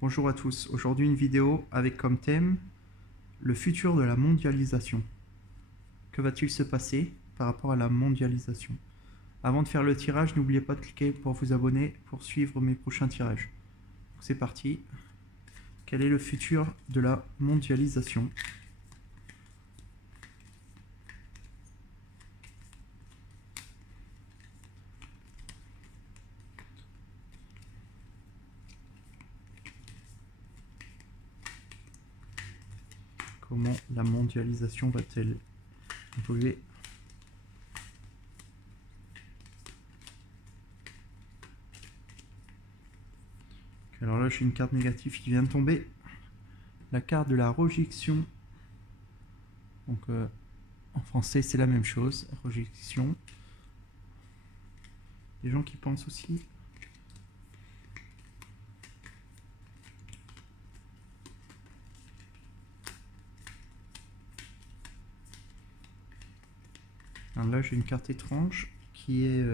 Bonjour à tous, aujourd'hui une vidéo avec comme thème le futur de la mondialisation. Que va-t-il se passer par rapport à la mondialisation? Avant de faire le tirage, n'oubliez pas de cliquer pour vous abonner pour suivre mes prochains tirages. C'est parti. Quel est le futur de la mondialisation? Comment la mondialisation va-t-elle évoluer? Alors là, j'ai une carte négative qui vient de tomber. La carte de la rejection. Donc en français, c'est la même chose. Rejection. Des gens qui pensent aussi. Alors là, j'ai une carte étrange qui est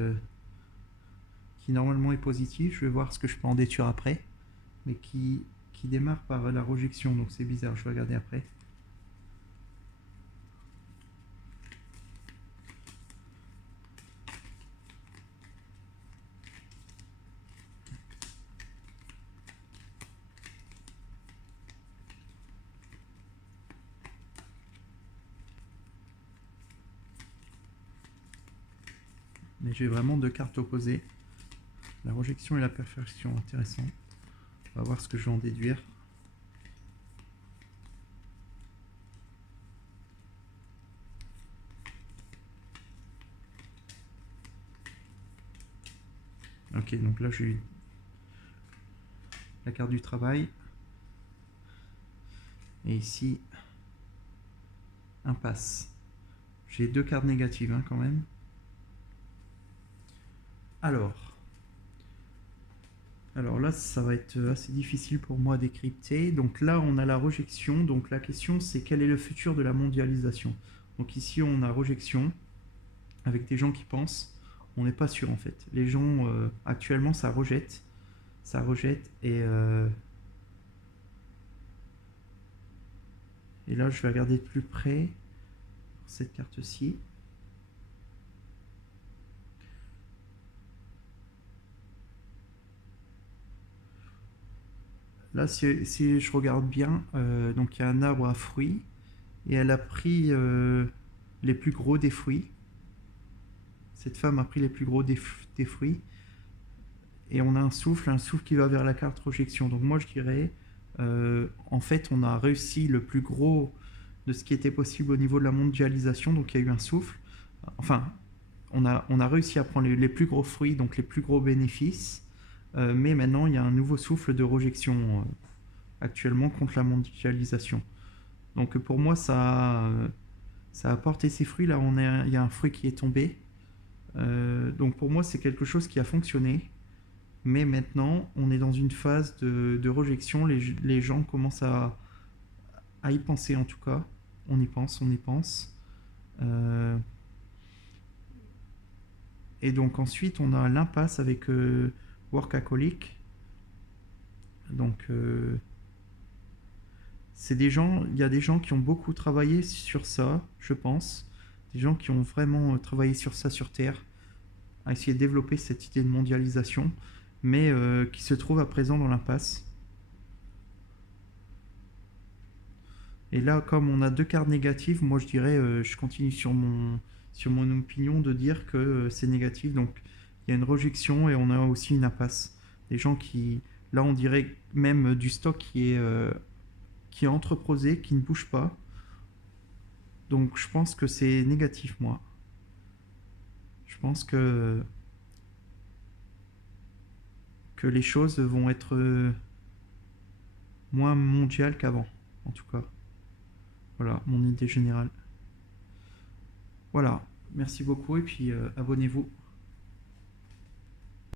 qui normalement est positive. Je vais voir ce que je peux en détruire après, mais qui démarre par la rejection. Donc c'est bizarre. Je vais regarder après. Mais j'ai vraiment deux cartes opposées. La rejection et la perfection. Intéressant. On va voir ce que je vais en déduire. Ok, donc là j'ai eu la carte du travail. Et ici, impasse. J'ai deux cartes négatives hein, quand même. Alors là, ça va être assez difficile pour moi à décrypter. Donc là, on a la rejection. Donc la question, c'est quel est le futur de la mondialisation? Donc ici, on a rejection avec des gens qui pensent. On n'est pas sûr en fait. Les gens, actuellement, ça rejette. Ça rejette. Et là, je vais regarder de plus près cette carte-ci. Là, si je regarde bien, donc il y a un arbre à fruits et elle a pris les plus gros des fruits. Cette femme a pris les plus gros des fruits et on a un souffle qui va vers la carte rejection. Donc moi, je dirais, en fait, on a réussi le plus gros de ce qui était possible au niveau de la mondialisation. Donc il y a eu un souffle. Enfin, on a réussi à prendre les plus gros fruits, donc les plus gros bénéfices. Mais maintenant, il y a un nouveau souffle de rejection actuellement contre la mondialisation. Donc pour moi, ça a porté ses fruits. Là, il y a un fruit qui est tombé. Donc pour moi, c'est quelque chose qui a fonctionné. Mais maintenant, on est dans une phase de rejection. Les gens commencent à y penser en tout cas. On y pense, on y pense. Et donc ensuite, on a l'impasse avec Workaholic. Donc c'est des gens, il y a des gens qui ont beaucoup travaillé sur ça, je pense. Des gens qui ont vraiment travaillé sur ça sur Terre, à essayer de développer cette idée de mondialisation, mais qui se trouvent à présent dans l'impasse. Et là, comme on a deux cartes négatives, moi je dirais, je continue sur mon opinion de dire que c'est négatif. Donc il y a une rejection et on a aussi une impasse. Des gens qui, là on dirait même du stock qui est entreposé, qui ne bouge pas. Donc je pense que c'est négatif, moi. Je pense que les choses vont être moins mondiales qu'avant, en tout cas. Voilà, mon idée générale. Voilà, merci beaucoup et puis abonnez-vous.